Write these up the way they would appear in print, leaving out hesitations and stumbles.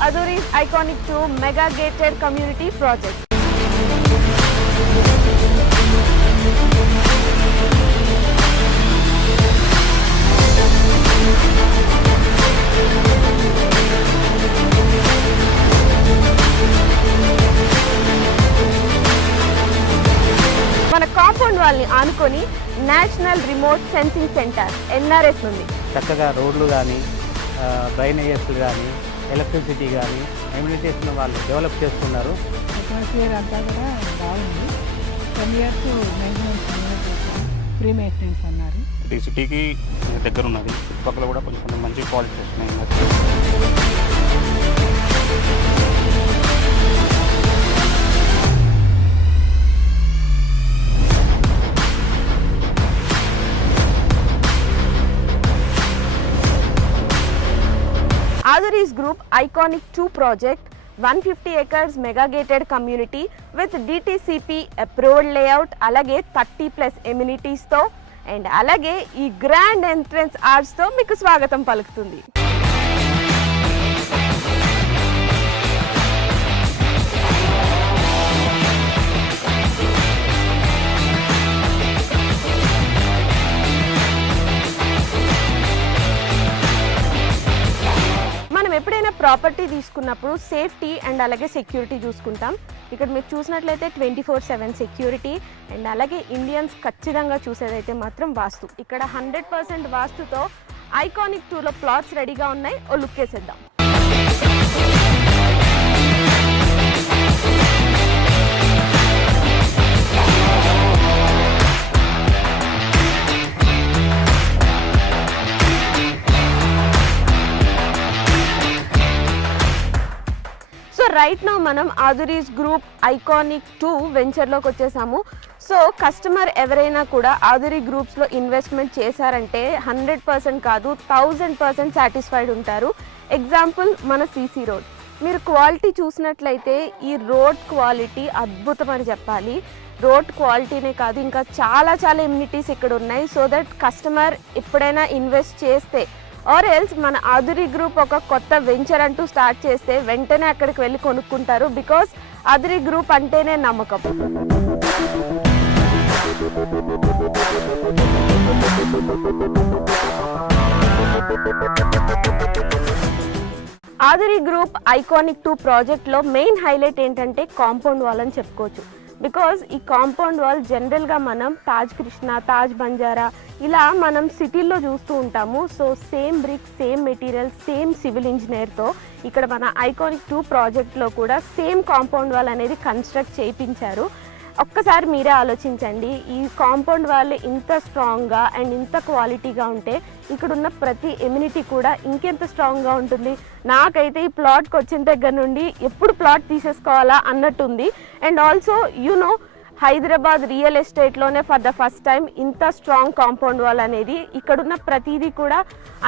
Aduri's Iconic 2 Mega Gated Community Project. మన compound వాళ్ళని ఆనుకొని national remote sensing centre NRS ఉంది. చక్కగా రోడ్లు కానీ డ్రైనేజెస్ కానీ ఎలక్ట్రిసిటీ కానీ ఎమ్యూనిటీస్ను వాళ్ళు డెవలప్ చేస్తున్నారు. అట్మాస్ఫియర్ అంతా కూడా బాగుంది. 10 years మెయింటెనెన్స్ ఫ్రీ మెయింటెనెన్స్ అన్నారు. ఇది సిటీకి దగ్గర ఉన్నది. చుట్టుపక్కల కూడా కొంచెం మంచి క్వాలిటీ వస్తున్నాయి. Aduri's Group Iconic 2 project 150 acres mega gated community with DTCP approved layout alage 30+ amenities తో అండ్ అలాగే ఈ గ్రాండ్ ఎంట్రన్స్ ఆర్చ్ తో మీకు స్వాగతం పలుకుతుంది. ఎప్పుడైనా ప్రాపర్టీ తీసుకున్నప్పుడు సేఫ్టీ అండ్ అలాగే సెక్యూరిటీ చూసుకుంటాం. ఇక్కడ మీరు చూసినట్లయితే 24/7 సెక్యూరిటీ అండ్ అలాగే ఇండియన్స్ ఖచ్చితంగా చూసేదైతే మాత్రం వాస్తు. ఇక్కడ 100% వాస్తుతో ఐకానిక్ 2లో ప్లాట్స్ రెడీగా ఉన్నాయి. ఓ లుక్ వేసేద్దాం. రైట్ నౌ మనం Aduri's Group Iconic 2 వెంచర్లోకి వచ్చేసాము. సో కస్టమర్ ఎవరైనా కూడా Aduri గ్రూప్స్లో ఇన్వెస్ట్మెంట్ చేశారంటే 100% కాదు 1000% సాటిస్ఫైడ్ ఉంటారు. ఎగ్జాంపుల్ మన CC రోడ్. మీరు క్వాలిటీ చూసినట్లయితే ఈ రోడ్ క్వాలిటీ అద్భుతం అని చెప్పాలి. రోడ్ క్వాలిటీనే కాదు ఇంకా చాలా ఎమ్యూనిటీస్ ఇక్కడ ఉన్నాయి. సో దట్ కస్టమర్ ఎప్పుడైనా ఇన్వెస్ట్ చేస్తే ఆర్ ఎల్స్ మన Aduri గ్రూప్ ఒక కొత్త వెంచర్ అంటూ స్టార్ట్ చేస్తే వెంటనే అక్కడికి వెళ్ళి కొనుక్కుంటారు. బికాస్ Aduri గ్రూప్ అంటేనే నమ్మకం. Aduri గ్రూప్ ఐకానిక్ 2 ప్రాజెక్ట్లో మెయిన్ హైలైట్ ఏంటంటే కాంపౌండ్ వాల్ అని చెప్పుకోవచ్చు. బికాజ్ ఈ కాంపౌండ్ వాల్ జనరల్గా మనం తాజ్ కృష్ణ, తాజ్ బంజారా ఇలా మనం సిటీల్లో చూస్తూ ఉంటాము. So same brick, same material, same civil ఇంజనీర్తో ఇక్కడ మన ఐకానిక్ 2 ప్రాజెక్ట్లో కూడా సేమ్ కాంపౌండ్ వాల్ అనేది కన్స్ట్రక్ట్ చేయించారు. ఒక్కసారి మీరే ఆలోచించండి, ఈ కాంపౌండ్ వాల్ ఇంత స్ట్రాంగ్గా అండ్ ఇంత క్వాలిటీగా ఉంటే ఇక్కడున్న ప్రతి ఎమ్యూనిటీ కూడా ఇంకెంత స్ట్రాంగ్గా ఉంటుంది. నాకైతే ఈ ప్లాట్కి వచ్చిన దగ్గర నుండి ఎప్పుడు ప్లాట్ తీసేసుకోవాలా అన్నట్టుంది. And also you know Hyderabad real ఎస్టేట్లోనే ఫర్ ద ఫస్ట్ టైం ఇంత స్ట్రాంగ్ కాంపౌండ్ వాల్ అనేది ఇక్కడున్న ప్రతిదీ కూడా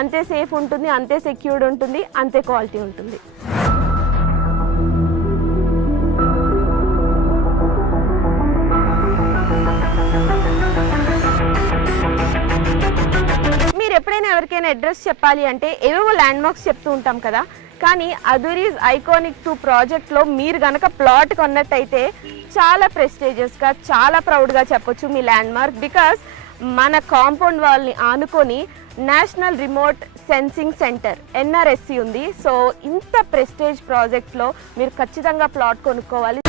అంతే సేఫ్ ఉంటుంది, అంతే సెక్యూర్డ్ ఉంటుంది, అంతే క్వాలిటీ ఉంటుంది. మీరు ఎప్పుడైనా ఎవరికైనా అడ్రస్ చెప్పాలి అంటే ఏవేవో ల్యాండ్ మార్క్స్ చెప్తూ ఉంటాం కదా, కానీ Aduri's Iconic 2 ప్రాజెక్ట్లో మీరు కనుక ప్లాట్ కొన్నట్టయితే చాలా ప్రెస్టీజియస్గా, చాలా ప్రౌడ్గా చెప్పొచ్చు మీ ల్యాండ్ మార్క్. బికాస్ మన కాంపౌండ్ వాల్ని ఆనుకొని national remote sensing centre NRSC ఉంది. సో ఇంత ప్రెస్టేజ్ ప్రాజెక్ట్లో మీరు ఖచ్చితంగా ప్లాట్ కొనుక్కోవాలి.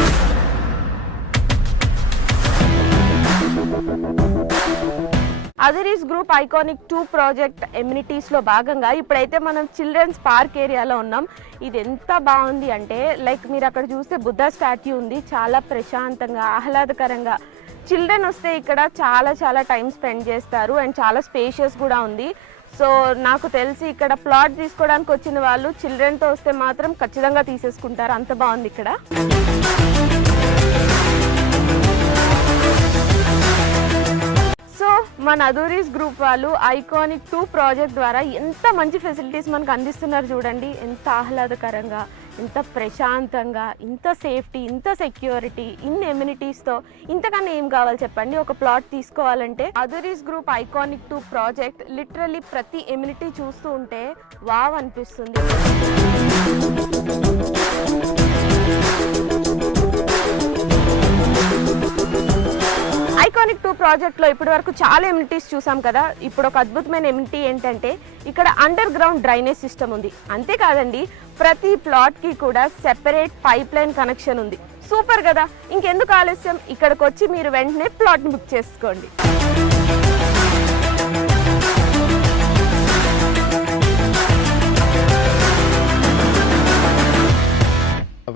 Aduri's Group Iconic 2 ప్రాజెక్ట్ ఎమ్యూనిటీస్లో భాగంగా ఇప్పుడైతే మనం చిల్డ్రన్స్ పార్క్ ఏరియాలో ఉన్నాం. ఇది ఎంత బాగుంది అంటే లైక్ మీరు అక్కడ చూస్తే బుద్ధ స్టాట్యూ ఉంది. చాలా ప్రశాంతంగా, ఆహ్లాదకరంగా చిల్డ్రన్ వస్తే ఇక్కడ చాలా టైం స్పెండ్ చేస్తారు. అండ్ చాలా స్పేషియస్ కూడా ఉంది. సో నాకు తెలిసి ఇక్కడ ప్లాట్ తీసుకోవడానికి వచ్చిన వాళ్ళు చిల్డ్రన్తో వస్తే మాత్రం ఖచ్చితంగా తీసేసుకుంటారు. అంత బాగుంది ఇక్కడ. సో మన Aduri's గ్రూప్ వాళ్ళు ఐకానిక్ 2 ప్రాజెక్ట్ ద్వారా ఎంత మంచి ఫెసిలిటీస్ మనకు అందిస్తున్నారు చూడండి. ఎంత ఆహ్లాదకరంగా, ఇంత ప్రశాంతంగా, ఇంత సేఫ్టీ, ఇంత సెక్యూరిటీ, ఇన్ని ఎమ్యూనిటీస్తో ఇంతకన్నా ఏం కావాలి చెప్పండి. ఒక ప్లాట్ తీసుకోవాలంటే అదురీస్ గ్రూప్ ఐకానిక్ 2 ప్రాజెక్ట్ లిటరల్లీ ప్రతి ఎమ్యూనిటీ చూస్తూ ఉంటే వావ్ అనిపిస్తుంది. ఐకానిక్ 2 ప్రాజెక్ట్లో ఇప్పటి వరకు చాలా ఎమ్యూనిటీస్ చూసాం కదా. ఇప్పుడు ఒక అద్భుతమైన ఎమ్యూనిటీ ఏంటంటే ఇక్కడ అండర్ గ్రౌండ్ డ్రైనేజ్ సిస్టమ్ ఉంది. అంతేకాదండి, ప్రతి ప్లాట్కి కూడా సెపరేట్ పైప్ లైన్ కనెక్షన్ ఉంది. సూపర్ కదా. ఇంకెందుకు ఆలస్యం, ఇక్కడికి వచ్చి మీరు వెంటనే ప్లాట్ని బుక్ చేసుకోండి.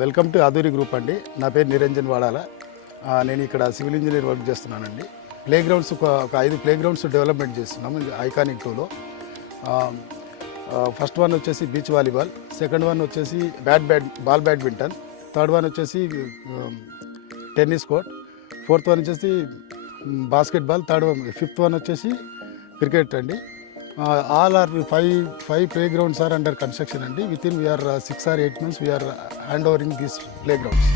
వెల్కమ్ టు ఆధురి గ్రూప్ అండి. నా పేరు నిరంజన్ వాడాల. నేను ఇక్కడ సివిల్ ఇంజనీర్ వర్క్ చేస్తున్నానండి. ప్లే గ్రౌండ్స్ ఒక 5 ప్లే గ్రౌండ్స్ డెవలప్మెంట్ చేస్తున్నాము ఐకానిక్ 2లో. ఫస్ట్ వన్ వచ్చేసి బీచ్ వాలీబాల్, సెకండ్ వన్ వచ్చేసి బాల్ బ్యాడ్మింటన్, థర్డ్ వన్ వచ్చేసి టెన్నిస్ కోర్ట్, ఫోర్త్ వన్ వచ్చేసి బాస్కెట్బాల్, ఫిఫ్త్ వన్ వచ్చేసి క్రికెట్ అండి. All are 5 playgrounds are under construction అండి. Within we are 6 or 8 months we are hand overing these playgrounds.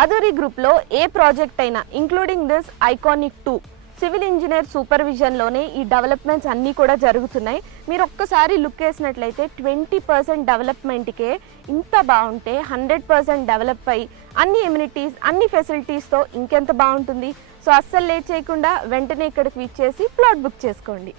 Aadhuri గ్రూప్లో ఏ project అయినా including this iconic 2 civil engineer సూపర్విజన్లోనే ఈ developments అన్నీ కూడా జరుగుతున్నాయి. మీరు ఒక్కసారి లుక్ వేసినట్లయితే 20% డెవలప్మెంట్కే ఇంత బాగుంటే 100% డెవలప్ అయ్యి అన్ని ఎమ్యూనిటీస్, అన్ని ఫెసిలిటీస్తో ఇంకెంత బాగుంటుంది. సో అస్సలు లేట్ చేయకుండా వెంటనే ఇక్కడికి విచ్చేసి ప్లాట్ బుక్ చేసుకోండి.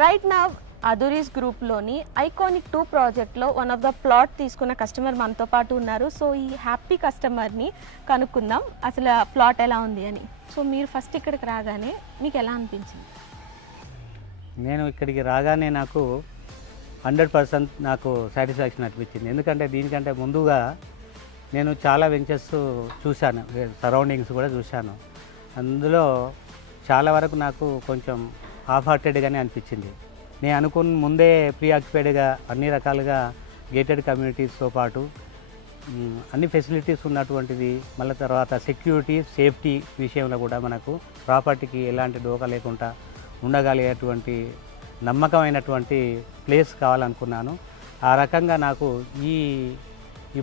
రైట్ నవ్ అదురీస్ గ్రూప్లోని ఐకానిక్ 2 ప్రాజెక్ట్లో వన్ ఆఫ్ ద ప్లాట్ తీసుకున్న కస్టమర్ మనతో పాటు ఉన్నారు. సో ఈ హ్యాపీ కస్టమర్ని కనుక్కుందాం అసలు ప్లాట్ ఎలా ఉంది అని. సో మీరు ఫస్ట్ ఇక్కడికి రాగానే మీకు ఎలా అనిపించింది? నేను ఇక్కడికి రాగానే నాకు 100% నాకు సాటిస్ఫాక్షన్ అనిపించింది. ఎందుకంటే దీనికంటే ముందుగా నేను చాలా వెంచర్స్ చూశాను, సరౌండింగ్స్ కూడా చూశాను. అందులో చాలా వరకు నాకు కొంచెం హాఫ్ హార్టెడ్గానే అనిపించింది. నేను అనుకున్న ముందే ప్రీ ఆక్యుపైడ్గా అన్ని రకాలుగా గేటెడ్ కమ్యూనిటీస్తో పాటు అన్ని ఫెసిలిటీస్ ఉన్నటువంటిది, మళ్ళీ తర్వాత సెక్యూరిటీ, సేఫ్టీ విషయంలో కూడా మనకు ప్రాపర్టీకి ఎలాంటి డోకా లేకుండా ఉండగలిగేటువంటి నమ్మకమైనటువంటి ప్లేస్ కావాలనుకున్నాను. ఆ రకంగా నాకు ఈ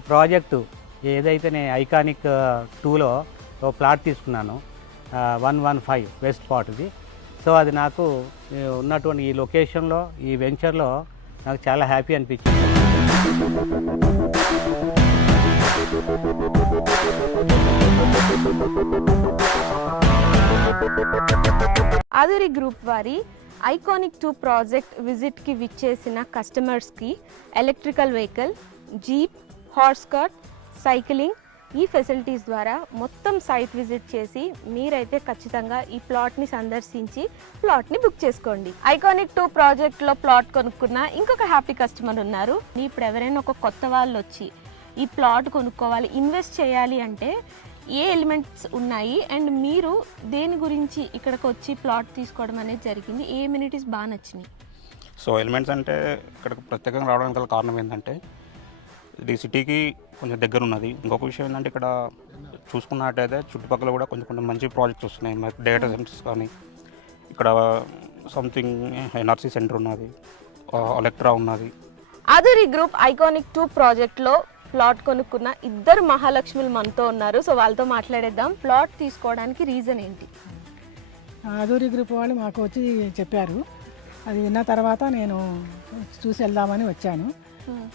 ప్రాజెక్టు ఏదైతే నేను ఐకానిక్ 2లో ఓ ప్లాట్ తీసుకున్నాను 115 వెస్ట్ పాట్ది. సో అది నాకు ఉన్నటువంటి ఈ లొకేషన్లో, ఈ వెంచర్లో నాకు చాలా హ్యాపీ అనిపించింది. ఆధురి గ్రూప్ వారి ఐకానిక్ 2 ప్రాజెక్ట్ విజిట్కి విచ్చేసిన కస్టమర్స్కి electrical vehicle, jeep, horse cart, cycling ఈ ఫెసిలిటీస్ ద్వారా మొత్తం సైట్ విజిట్ చేసి మీరైతే ఖచ్చితంగా ఈ ప్లాట్ని సందర్శించి ప్లాట్ని బుక్ చేసుకోండి. ఐకానిక్ 2 ప్రాజెక్ట్లో ప్లాట్ కొనుక్కున్న ఇంకొక హ్యాపీ కస్టమర్ ఉన్నారు. ఇప్పుడు ఎవరైనా ఒక కొత్త వాళ్ళు వచ్చి ఈ ప్లాట్ కొనుక్కోవాలి, ఇన్వెస్ట్ చేయాలి అంటే ఏ ఎలిమెంట్స్ ఉన్నాయి అండ్ మీరు దేని గురించి ఇక్కడికి వచ్చి ప్లాట్ తీసుకోవడం అనేది జరిగింది? ఏ ఎమ్యూనిటీస్ బాగా నచ్చినాయి? సో ఎలిమెంట్స్ అంటే ఇక్కడికి ప్రత్యేకంగా రావడానికి గల కారణం ఏంటంటే ఇది సిటీకి కొంచెం దగ్గర ఉన్నది. ఇంకొక విషయం ఏంటంటే ఇక్కడ చూసుకున్నట్టయితే చుట్టుపక్కల కూడా కొంచెం మంచి ప్రాజెక్ట్స్ వస్తున్నాయి. డేటా సెంటర్స్ కానీ, ఇక్కడ సంథింగ్ ఎన్ఆర్సీ సెంటర్ ఉన్నది, ఎలక్ట్రా ఉన్నది. ఆధురి గ్రూప్ ఐకానిక్ 2 ప్రాజెక్ట్లో ప్లాట్ కొనుక్కున్న 2 మహాలక్ష్ములు మనతో ఉన్నారు. సో వాళ్ళతో మాట్లాడేద్దాం. ప్లాట్ తీసుకోవడానికి రీజన్ ఏంటి? ఆధురి గ్రూప్ వాళ్ళు మాకు వచ్చి చెప్పారు. అది విన్న తర్వాత నేను చూసి వెళ్దామని వచ్చాను.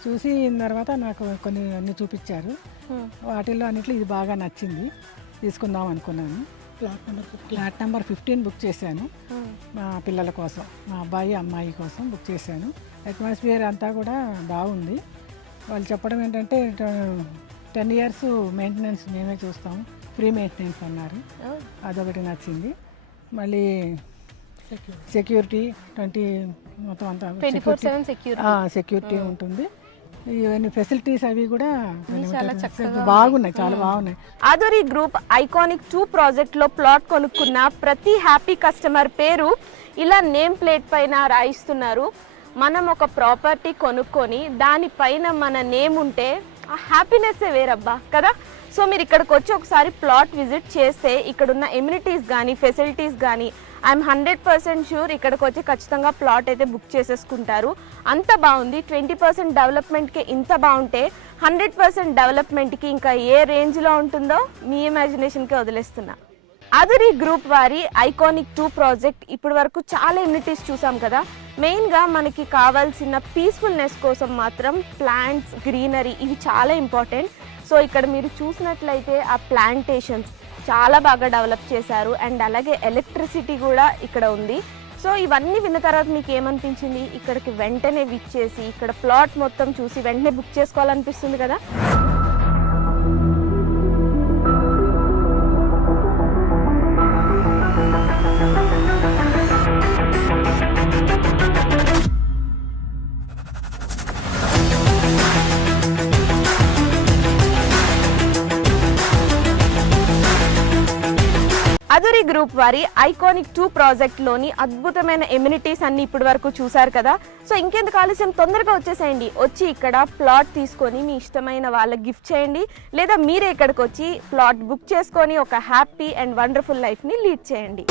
చూసి తర్వాత నాకు అన్ని చూపించారు. వాటిల్లో అన్నిట్లో ఇది బాగా నచ్చింది, తీసుకుందాం అనుకున్నాను. ఫ్లాట్ నెంబర్ 15 బుక్ చేశాను. మా పిల్లల కోసం, మా అబ్బాయి అమ్మాయి కోసం బుక్ చేశాను. అట్మాస్ఫియర్ అంతా కూడా బాగుంది. వాళ్ళు చెప్పడం ఏంటంటే 10 years మెయింటెనెన్స్ మేమే చూస్తాం, ఫ్రీ మెయింటెనెన్స్ అన్నారు. అదొకటి నచ్చింది. మళ్ళీ సెక్యూరిటీ మొత్తం అంతా సెక్యూరిటీ ఉంటుంది. ఇవన్నీ ఫెసిలిటీస్ అవి కూడా బాగున్నాయి, చాలా బాగున్నాయి. ఆధురి గ్రూప్ ఐకానిక్ 2 ప్రాజెక్ట్లో ప్లాట్ కొనుక్కున్న ప్రతి హ్యాపీ కస్టమర్ పేరు ఇలా నేమ్ ప్లేట్ పైన రాయిస్తున్నారు. మనం ఒక ప్రాపర్టీ కొనుక్కొని దానిపైన మన నేమ్ ఉంటే ఆ హ్యాపీనెస్సే వేరబ్బా కదా. సో మీరు ఇక్కడికి వచ్చి ఒకసారి ప్లాట్ విజిట్ చేస్తే ఇక్కడున్న ఎమ్యూనిటీస్ కానీ ఫెసిలిటీస్ కానీ ఐఎమ్ 100% షూర్ ఇక్కడికి వచ్చి ఖచ్చితంగా ప్లాట్ అయితే బుక్ చేసేసుకుంటారు. అంత బాగుంది. 20% డెవలప్మెంట్కి ఇంత బాగుంటే 100% డెవలప్మెంట్కి ఇంకా ఏ రేంజ్లో ఉంటుందో మీ ఇమాజినేషన్కే వదిలేస్తున్నా. ఆధురి గ్రూప్ వారి ఐకానిక్ 2 ప్రాజెక్ట్ ఇప్పటి వరకు చాలా ఎమ్యూనిటీస్ చూసాం కదా. మెయిన్గా మనకి కావాల్సిన పీస్ఫుల్నెస్ కోసం మాత్రం ప్లాంట్స్, గ్రీనరీ ఇవి చాలా ఇంపార్టెంట్. సో ఇక్కడ మీరు చూసినట్లయితే ఆ ప్లాంటేషన్స్ చాలా బాగా డెవలప్ చేశారు అండ్ అలాగే ఎలక్ట్రిసిటీ కూడా ఇక్కడ ఉంది. సో ఇవన్నీ విన్న తర్వాత మీకు ఏమనిపించింది? ఇక్కడికి వెంటనే విచ్చేసి ఇక్కడ ప్లాట్ మొత్తం చూసి వెంటనే బుక్ చేసుకోవాలనిపిస్తుంది కదా. ఆధురి గ్రూప్ వారి ఐకానిక్ 2 ప్రాజెక్ట్లోని అద్భుతమైన ఎమ్యూనిటీస్ అన్ని ఇప్పటి వరకు చూసారు కదా. సో ఇంకెందుకు ఆలస్యం, తొందరగా వచ్చేసేయండి. వచ్చి ఇక్కడ ప్లాట్ తీసుకొని మీ ఇష్టమైన వాళ్ళకి గిఫ్ట్ చేయండి, లేదా మీరే ఇక్కడికి వచ్చి ప్లాట్ బుక్ చేసుకొని ఒక హ్యాపీ అండ్ వండర్ఫుల్ లైఫ్ని లీడ్ చేయండి.